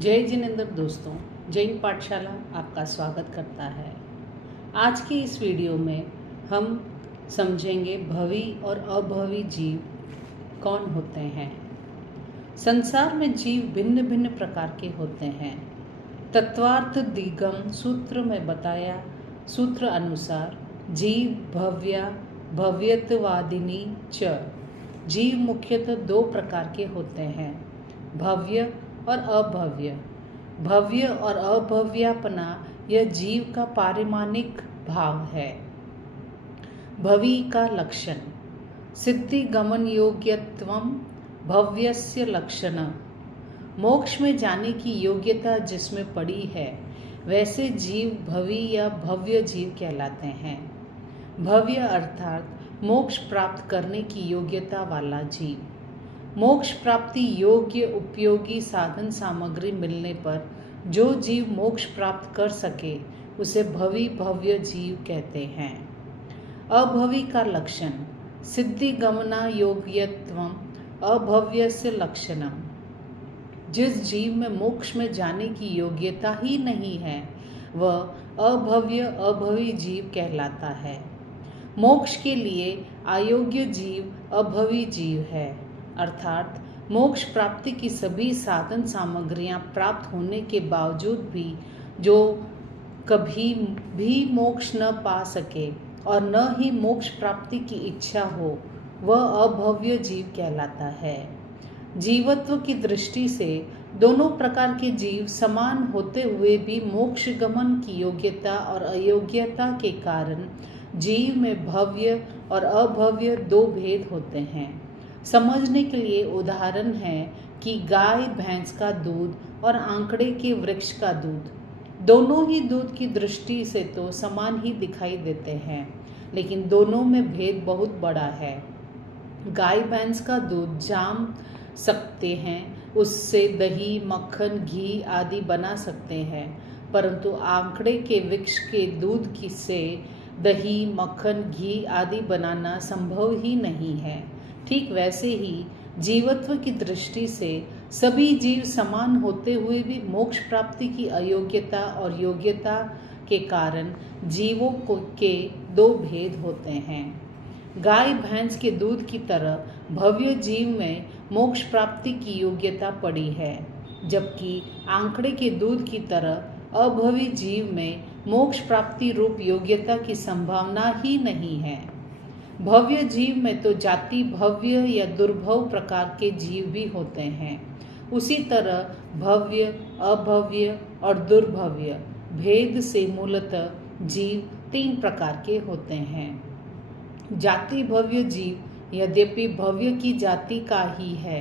जय जिनेंद्र दोस्तों, जैन पाठशाला आपका स्वागत करता है। आज की इस वीडियो में हम समझेंगे भवी और अभवी जीव कौन होते हैं। संसार में जीव भिन्न भिन्न प्रकार के होते हैं। तत्वार्थ दिगम सूत्र में बताया सूत्र अनुसार जीव भव्या भव्यत्वादिनी च। जीव मुख्यतः दो प्रकार के होते हैं, भव्य और अभव्य। भव्य और अभव्यापना यह जीव का पारिमाणिक भाव है। भवी का लक्षण सिद्धि गमन योग्यत्वम भव्यस्य लक्षण। मोक्ष में जाने की योग्यता जिसमें पड़ी है वैसे जीव भवी या भव्य जीव कहलाते हैं। भव्य अर्थात मोक्ष प्राप्त करने की योग्यता वाला जीव। मोक्ष प्राप्ति योग्य उपयोगी साधन सामग्री मिलने पर जो जीव मोक्ष प्राप्त कर सके उसे भवी भव्य जीव कहते हैं। अभवी का लक्षण सिद्धि गमना योग्यत्वम अभव्यस्य लक्षणम। जिस जीव में मोक्ष में जाने की योग्यता ही नहीं है वह अभव्य अभवी जीव कहलाता है। मोक्ष के लिए अयोग्य जीव अभवी जीव है, अर्थात मोक्ष प्राप्ति की सभी साधन सामग्रियां प्राप्त होने के बावजूद भी जो कभी भी मोक्ष न पा सके और न ही मोक्ष प्राप्ति की इच्छा हो वह अभव्य जीव कहलाता है। जीवत्व की दृष्टि से दोनों प्रकार के जीव समान होते हुए भी मोक्ष गमन की योग्यता और अयोग्यता के कारण जीव में भव्य और अभव्य दो भेद होते हैं। समझने के लिए उदाहरण है कि गाय भैंस का दूध और आंकड़े के वृक्ष का दूध, दोनों ही दूध की दृष्टि से तो समान ही दिखाई देते हैं, लेकिन दोनों में भेद बहुत बड़ा है। गाय भैंस का दूध जाम सकते हैं, उससे दही मक्खन घी आदि बना सकते हैं, परंतु आंकड़े के वृक्ष के दूध की से दही मक्खन घी आदि बनाना संभव ही नहीं है। ठीक वैसे ही जीवत्व की दृष्टि से सभी जीव समान होते हुए भी मोक्ष प्राप्ति की अयोग्यता और योग्यता के कारण जीवों के दो भेद होते हैं। गाय भैंस के दूध की तरह भव्य जीव में मोक्ष प्राप्ति की योग्यता पड़ी है, जबकि आंकड़े के दूध की तरह अभवी जीव में मोक्ष प्राप्ति रूप योग्यता की संभावना ही नहीं है। भव्य जीव में तो जाति भव्य या दुर्भव प्रकार के जीव भी होते हैं। उसी तरह भव्य अभव्य और दुर्भव्य भेद से मूलतः जीव तीन प्रकार के होते हैं। जाति भव्य जीव यद्यपि भव्य की जाति का ही है,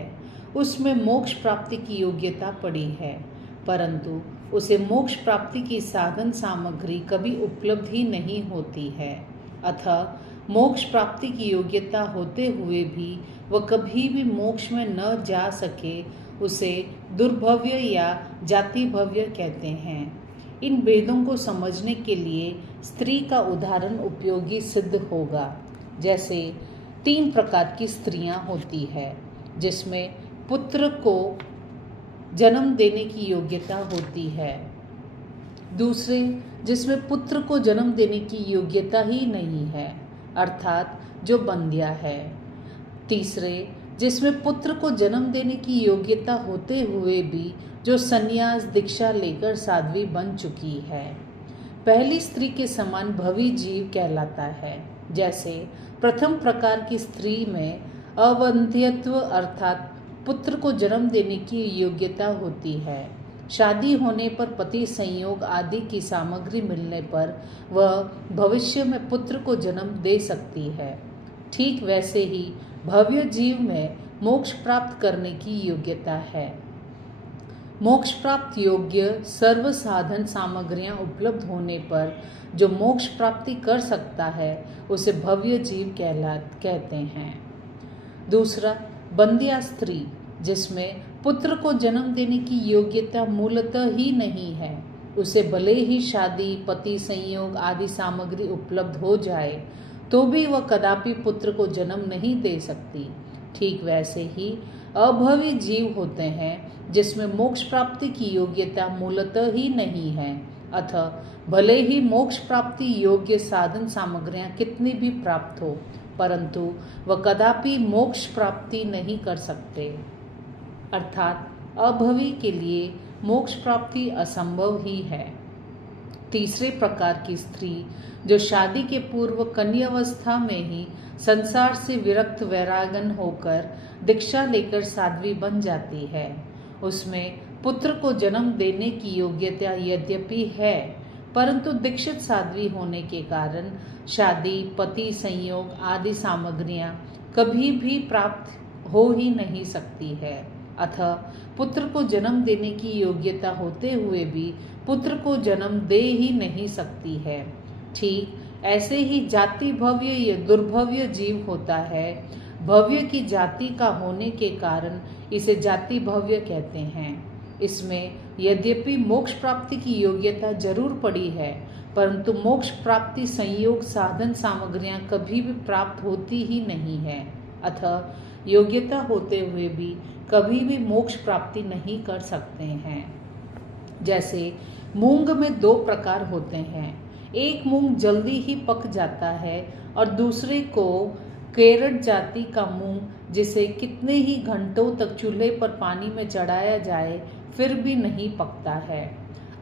उसमें मोक्ष प्राप्ति की योग्यता पड़ी है, परंतु उसे मोक्ष प्राप्ति की साधन सामग्री कभी उपलब्ध ही नहीं होती है। अतः मोक्ष प्राप्ति की योग्यता होते हुए भी वह कभी भी मोक्ष में न जा सके उसे दुर्भव्य या जाति भव्य कहते हैं। इन भेदों को समझने के लिए स्त्री का उदाहरण उपयोगी सिद्ध होगा। जैसे तीन प्रकार की स्त्रियां होती है, जिसमें पुत्र को जन्म देने की योग्यता होती है, दूसरे जिसमें पुत्र को जन्म देने की योग्यता ही नहीं है, अर्थात जो बंध्या है, तीसरे जिसमें पुत्र को जन्म देने की योग्यता होते हुए भी जो संन्यास दीक्षा लेकर साध्वी बन चुकी है। पहली स्त्री के समान भवी जीव कहलाता है। जैसे प्रथम प्रकार की स्त्री में अवंध्यत्व अर्थात पुत्र को जन्म देने की योग्यता होती है। शादी होने पर पति संयोग आदि की सामग्री मिलने पर वह भविष्य में पुत्र को जन्म दे सकती है। ठीक वैसे ही भव्य जीव में मोक्ष प्राप्त करने की योग्यता है। मोक्ष प्राप्त योग्य सर्व साधन सामग्रियां उपलब्ध होने पर जो मोक्ष प्राप्ति कर सकता है उसे भव्य जीव कहते हैं। दूसरा बंध्या स्त्री, जिसमें पुत्र को जन्म देने की योग्यता मूलतः ही नहीं है, उसे भले ही शादी पति संयोग आदि सामग्री उपलब्ध हो जाए तो भी वह कदापि पुत्र को जन्म नहीं दे सकती। ठीक वैसे ही अभवी जीव होते हैं जिसमें मोक्ष प्राप्ति की योग्यता मूलतः ही नहीं है। अतः भले ही मोक्ष प्राप्ति योग्य साधन सामग्रियां कितनी भी प्राप्त हो, परंतु वह कदापि मोक्ष प्राप्ति नहीं कर सकते। अर्थात अभवी के लिए मोक्ष प्राप्ति असंभव ही है। तीसरे प्रकार की स्त्री जो शादी के पूर्व कन्यावस्था में ही संसार से विरक्त वैरागन होकर दीक्षा लेकर साध्वी बन जाती है, उसमें पुत्र को जन्म देने की योग्यता यद्यपि है, परंतु दीक्षित साध्वी होने के कारण शादी, पति संयोग आदि सामग्रियां कभी भी प्राप्त हो ही नहीं सकती है। अतः पुत्र को जन्म देने की योग्यता होते हुए भी पुत्र को जन्म दे ही नहीं सकती है। ठीक ऐसे ही जाति भव्य या दुर्भव्य जीव होता है। भव्य की जाति का होने के कारण इसे जाति भव्य कहते हैं। इसमें यद्यपि मोक्ष प्राप्ति की योग्यता जरूर पड़ी है, परंतु मोक्ष प्राप्ति संयोग साधन सामग्रियां कभी भी प्राप्त होती ही नहीं है। अतः योग्यता होते हुए भी कभी भी मोक्ष प्राप्ति नहीं कर सकते हैं। जैसे मूंग में दो प्रकार होते हैं। एक मूंग जल्दी ही पक जाता है और दूसरे को केरट जाति का मूंग जिसे कितने ही घंटों तक चूल्हे पर पानी में चढ़ाया जाए फिर भी नहीं पकता है।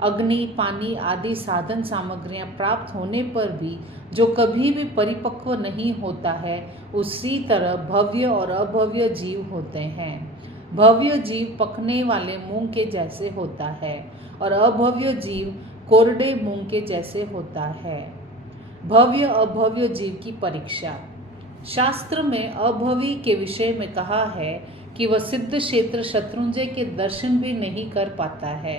अग्नि, पानी आदि साधन सामग्रियां प्राप्त होने पर भी जो कभी भी परिपक्व नहीं होता है, उसी तरह भव्य और अभव्य जीव होते हैं। भव्य जीव पकने वाले मूंग के जैसे होता है और अभव्य जीव कोरडे मूंग के जैसे होता है। भव्य अभव्य जीव की परीक्षा। शास्त्र में अभवी के विषय में कहा है कि वह सिद्ध क्षेत्र शत्रुंजय के दर्शन भी नहीं कर पाता है।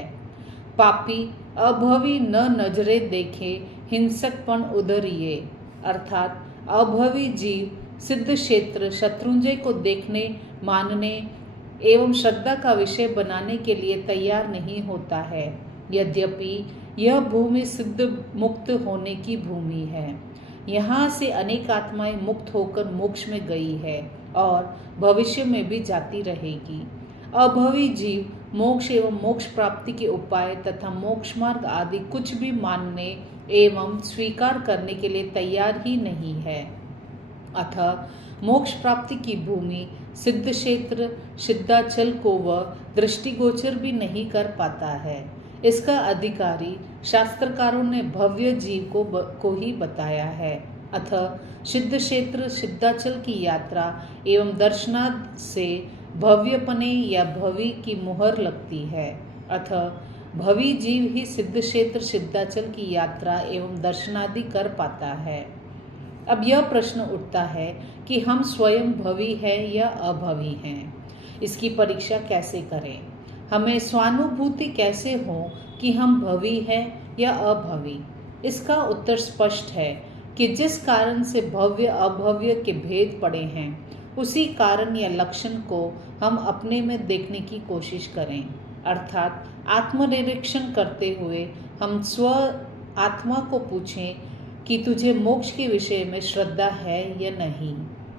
पापी अभवी न नजरे देखे हिंसकपण उदरिए। अर्थात अभवी जीव सिद्ध क्षेत्र शत्रुंजय को देखने, मानने एवं श्रद्धा का विषय बनाने के लिए तैयार नहीं होता है। यद्यपि यह भूमि सिद्ध मुक्त होने की भूमि है। यहाँ से अनेक आत्माएं मुक्त होकर मोक्ष में गई है और भविष्य में भी जाती रहेगी। अभवी जीव मोक्ष एवं मोक्ष प्राप्ति के उपाय तथा मोक्ष मार्ग आदि कुछ भी मानने एवं स्वीकार करने के लिए तैयार ही नहीं है। अतः मोक्ष प्राप्ति की भूमि सिद्ध क्षेत्र सिद्धाचल को वह दृष्टिगोचर भी नहीं कर पाता है। इसका अधिकारी शास्त्रकारों ने भव्य जीव को ही बताया है। अतः सिद्ध क्षेत्र सिद्धाचल की यात्रा एवं दर्शनाद से भव्यपने या भवि की मुहर लगती है। अतः भवि जीव ही सिद्ध क्षेत्र सिद्धाचल की यात्रा एवं दर्शनादि कर पाता है। अब यह प्रश्न उठता है कि हम स्वयं भवि है या अभवि हैं। इसकी परीक्षा कैसे करें? हमें स्वानुभूति कैसे हो कि हम भवि हैं या अभवि? इसका उत्तर स्पष्ट है कि जिस कारण से भव्य अभव्य के भेद पड़े हैं, उसी कारण या लक्षण को हम अपने में देखने की कोशिश करें। अर्थात आत्मनिरीक्षण करते हुए हम स्व आत्मा को पूछें कि तुझे मोक्ष के विषय में श्रद्धा है या नहीं।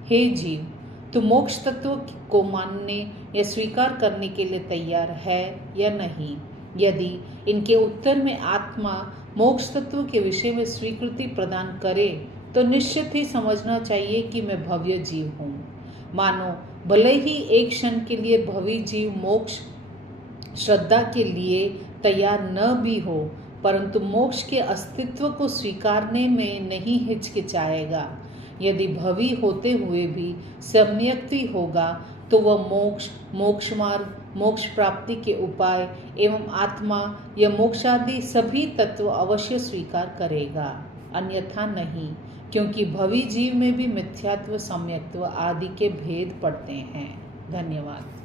हे जीव, तू मोक्ष तत्व को मानने या स्वीकार करने के लिए तैयार है या नहीं? यदि इनके उत्तर में आत्मा मोक्ष तत्व के विषय में स्वीकृति प्रदान करे तो निश्चित ही समझना चाहिए कि मैं भव्य जीव हूँ। मानो भले ही एक क्षण के लिए भवी जीव मोक्ष श्रद्धा के लिए तैयार न भी हो, परंतु मोक्ष के अस्तित्व को स्वीकारने में नहीं हिचकिचाएगा। यदि भवी होते हुए भी सम्यक्ति होगा तो वह मोक्ष, मोक्ष मार्ग, मोक्ष प्राप्ति के उपाय एवं आत्मा या मोक्षादि सभी तत्व अवश्य स्वीकार करेगा, अन्यथा नहीं, क्योंकि भवी जीव में भी मिथ्यात्व, सम्यक्त्व आदि के भेद पड़ते हैं। धन्यवाद।